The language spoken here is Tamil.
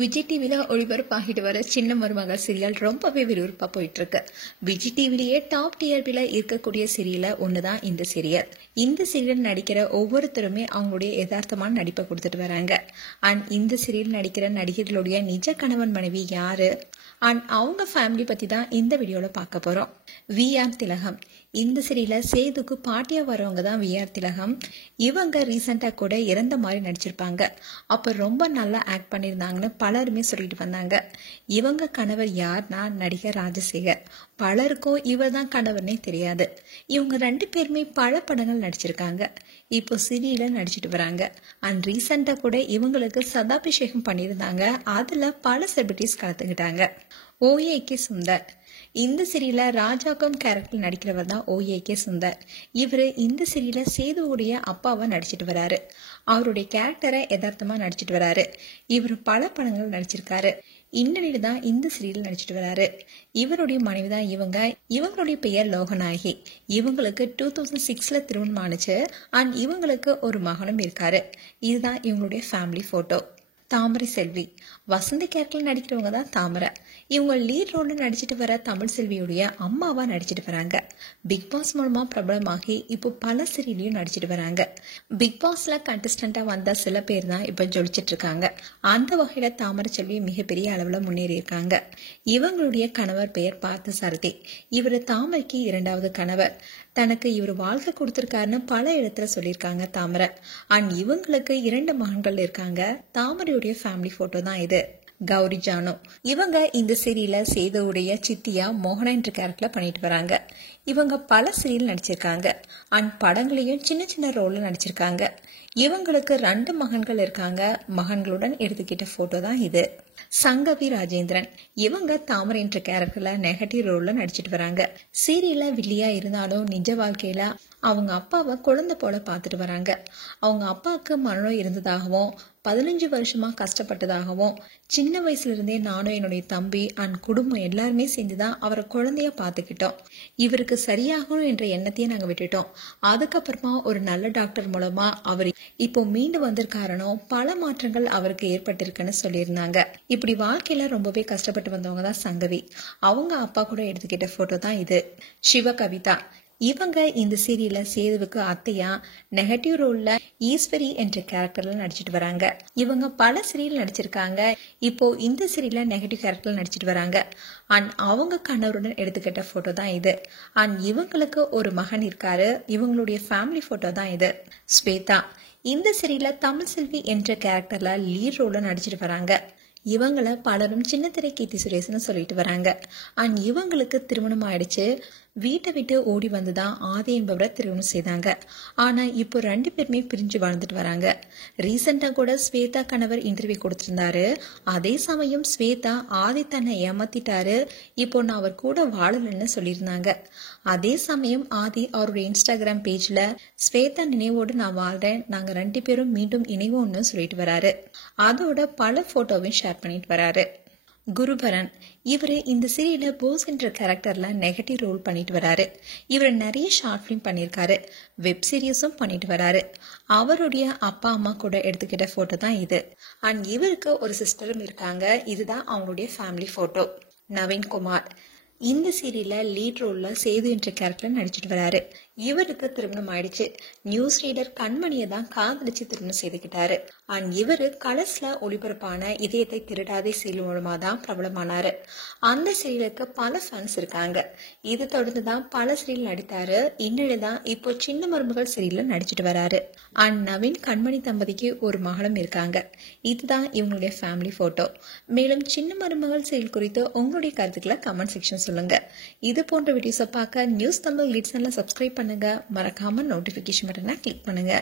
விஜய் டிவில ஒளிபரப்பாகிட்டு வர சின்ன மருமகள் சீரியல் ரொம்பவே விறுவிறுப்பா போயிட்டு இருக்கு. விஜய் டிவிலேயே டாப் டிஆர்பில இருக்கக்கூடிய சீரியல்ல ஒண்ணுதான் இந்த சீரியல். இந்த சீரியல் நடிக்கிற ஒவ்வொருத்தருமே அவங்களுடைய யதார்த்தமான நடிப்பை கொடுத்துட்டு வராங்க. அண்ட் இந்த சீரியல் நடிக்கிற நடிகர்களுடைய நிஜ கணவன் மனைவி யாரு அண்ட் அவங்க ஃபேமிலி பத்தி தான் இந்த வீடியோல பார்க்க போறோம். வி.ஆர். திலகம் இந்த சீரியல்ல சேதுக்கு பாட்டியா வரவங்க தான் வி.ஆர். திலகம். இவங்க ரீசெண்டா கூட இறந்த மாதிரி நடிச்சிருப்பாங்க. அப்ப ரொம்ப நல்லா ஆக்ட் பண்ணியிருந்தாங்கன்னு பலருமே சொல்லிட்டு வந்தாங்க. இவங்க கணவர் யார்னா நடிகர் ராஜசேகர். பலருக்கும் இவர் தான் கணவர்னே தெரியாது. இவங்க 2 பேருமே பல படங்கள் நடிச்சிருக்காங்க. இப்போ சீரியல்ல நடிச்சிட்டு வராங்க. அண்ட் ரீசெண்டா கூட இவங்களுக்கு சதாபிஷேகம் பண்ணியிருந்தாங்க. அதுல பல செலிபிரிட்டிஸ் கலந்துக்கிட்டாங்க. ஓ.ஏ.கே. சுந்தர் இந்த சீரியல்ல ராஜாக்கம் கேரக்டர் நடிக்கிறவர் தான் ஓ.ஏ.கே. சுந்தர். இவரு இந்த சீரியல்ல சேதுவுடைய அப்பாவா நடிச்சிட்டு வராரு. அவருடைய கேரக்டரை யதார்த்தமா நடிச்சிட்டு வராரு. இவர் பல படங்கள் நடிச்சிருக்காரு. இன்னொன்னு தான் இந்த சீரியல் நடிச்சிட்டு வராரு. இவருடைய மனைவி தான் இவங்களுடைய பெயர் லோகநாயகி. இவங்களுக்கு 2006ல திருமணம் ஆனிச்சு. அண்ட் இவங்களுக்கு ஒரு மகனும் இருக்காரு. இதுதான் இவங்களுடைய ஃபேமிலி போட்டோ. தாமரை செல்வி வசந்தி கேரக்டர்ல நடிக்கிறவங்க தான் தாமரை. இவங்க லீட் ரோல்ல நடிச்சிட்டு வர தமிழ் செல்வியுடைய அம்மாவா நடிச்சிட்டு வராங்க. பிக் பாஸ் மூலமா பிரபலமாகி இப்போ பல சீரியலையும் நடிச்சிட்டு வராங்க. பிக் பாஸ்ல கண்டஸ்டண்டா வந்த சில பேர் தான் இப்ப ஜொலிச்சிட்டு இருக்காங்க. அந்த வகையில தாமரை செல்வி மிகப்பெரிய அளவுல முன்னேறி இருக்காங்க. இவங்களுடைய கணவர் பெயர் பார்த்த சாரதி. இவரு தாமரைக்கு 2வது கணவர். தனக்கு இவர் வாழ்க்கை கொடுத்திருக்காருன்னு பல இடத்துல சொல்லியிருக்காங்க தாமரை. அண்ட் இவங்களுக்கு 2 மகன்கள் இருக்காங்க. தாமரையுடைய ஃபேமிலி போட்டோ தான் இது. கௌரி ஜானு இவங்க இந்த சீரியல்ல சேதுவுடைய சித்தியா மோகனா என்ற கேரக்டர்ல பண்ணிட்டு வராங்க. இவங்க பல சீரியல் நடிச்சிருக்காங்க. அண்ட் படங்களையும் சின்ன சின்ன ரோல்ல நடிச்சிருக்காங்க. இவங்களுக்கு 2 மகன்கள் இருக்காங்க. மகன்களுடன் எடுத்துக்கிட்ட போட்டோ தான் இது. சங்கவி ராஜேந்திரன் இவங்க தாமரை என்ற கேரக்டர்ல நெகட்டிவ் ரோல்ல நடிச்சிட்டு வராங்க. சீரியல்ல வில்லியா இருந்தாலும் நிஜ வாழ்க்கையில அவங்க அப்பாவை குழந்தை போல பாத்துட்டு வராங்க. அவங்க அப்பாவுக்கு மரணம் இருந்ததாகவும் 15 வருஷமா கஷ்டப்பட்டதாகவும் சின்ன வயசுல இருந்தே நானும் என்னுடைய தம்பி அண்ட் குடும்பம் எல்லாருமே சேர்ந்துதான் அவரை குழந்தைய பாத்துக்கிட்டோம். இவருக்கு சரியாகணும் என்ற எண்ணத்தையே நாங்க விட்டுட்டோம். அதுக்கப்புறமா ஒரு நல்ல டாக்டர் மூலமா அவர் இப்போ மீண்டு வந்திருக்காருனோ பல மாற்றங்கள் அவருக்கு ஏற்பட்டிருக்குன்னு சொல்லியிருந்தாங்க. இப்படி வாழ்க்கையில ரொம்பவே கஷ்டப்பட்டு வந்தவங்க தான் சங்கவி. அவங்க அப்பா கூட எடுத்துக்கிட்ட போட்டோ தான் இது. சிவகவிதா இவங்க இந்த சீரியல்ல சேதுவுக்கு அத்தையா நெகட்டிவ் ரோல்ல ஈஸ்வரி என்ற கேரக்டர்ல நடிச்சிட்டு வராங்க. இவங்க பல சீரியல் நடிச்சிருக்காங்க. இப்போ இந்த சீரியல்ல நெகட்டிவ் கேரக்டர்ல நடிச்சிட்டு வராங்க. அண்ட் அவங்க கணவருடன் எடுத்துக்கிட்ட போட்டோ தான் இது. அண்ட் இவங்களுக்கு ஒரு மகன் இருக்காரு. இவங்களுடைய ஃபேமிலி போட்டோ தான் இது. ஸ்வேதா இந்த சீரியல்ல தமிழ் செல்வி என்ற கேரக்டர்ல லீட் ரோல்ல நடிச்சிட்டு வராங்க. இவங்களை பலரும் சின்னத்திரை கீர்த்தி சுரேஷ்னு சொல்லிட்டு வராங்க. அண்ட் இவங்களுக்கு திருமணம் ஆயிடுச்சு. வீட்டை விட்டு ஓடி வந்துதான் ஆதி என்பவரை திருமணம் செய்தாங்க. ஆனா இப்போ 2 பேருமே பிரிஞ்சு வாழ்ந்துட்டு வராங்க. ரீசெண்டா கூட ஸ்வேதா கணவர் இன்டர்வியூ கொடுத்திருந்தாரு. அதே சமயம் ஸ்வேதா ஆதி தன்னை ஏமாத்திட்டாரு, இப்போ நான் அவர் கூட வாழலன்னு சொல்லியிருந்தாங்க. அதே சமயம் ஆதி அவருடைய இன்ஸ்டாகிராம் பேஜ்ல ஸ்வேதா நினைவோடு நான் வாழ்றேன், நாங்க 2 பேரும் மீண்டும் இணைவோம்னு சொல்லிட்டு வராரு. அதோட பல போட்டோவையும் ஷேர் பண்ணிட்டு வராரு. குருபரன் இவரு இந்த சீரியல்ல போஸ் என்ற கேரக்டர்ல நெகட்டிவ் ரோல் பண்ணிட்டு வராரு. இவர் நிறைய ஷார்ட் பிலிம் பண்ணிருக்காரு. வெப் சீரிஸும் பண்ணிட்டு வராரு. அவருடைய அப்பா அம்மா கூட எடுத்துக்கிட்ட போட்டோ தான் இது. அண்ட் இவருக்கு ஒரு சிஸ்டரும் இருக்காங்க. இதுதான் அவங்களுடைய ஃபேமிலி போட்டோ. நவீன்குமார் இந்த சீரியல்ல லீட் ரோல்ல சேது என்ற கேரக்டர்ல நடிச்சிட்டு வராரு. இவருக்கு திருமணம் ஆயிடுச்சு. நியூஸ் ரீடர் கண்மணியை தான் காதலிச்சு திருமணம் செய்துக்கிட்டாரு. அண்ட் இவரு கலர்ஸ்ல ஒளிபரப்பான இதயத்தை திருடாதே சீரியல் மூலமா தான் பிரபலமானாரு. அந்த சீரியலுக்கு பல ஃபேன்ஸ் இருக்காங்க. இது தொடர்ந்துதான் பல சீரியல் நடித்தாரு. இன்னும் இப்போ சின்ன மருமகள் சீரியல்ல நடிச்சிட்டு வராரு. அண்ட் நவீன் கண்மணி தம்பதிக்கு ஒரு மகளும் இருக்காங்க. இதுதான் இவங்களுடைய ஃபேமிலி போட்டோ. மேலும் சின்ன மருமகள் சீரியல் குறித்து உங்களுடைய கருத்துக்களை கமெண்ட் செக்ஷன் சொல்லுங்க. இது போன்ற வீடியோஸை பார்க்க நியூஸ் தமிழ் லீட் சேனலை சப்ஸ்கிரைப் பண்ணுங்க. மறக்காம நோட்டிபிகேஷன் பட்டனை கிளிக் பண்ணுங்க.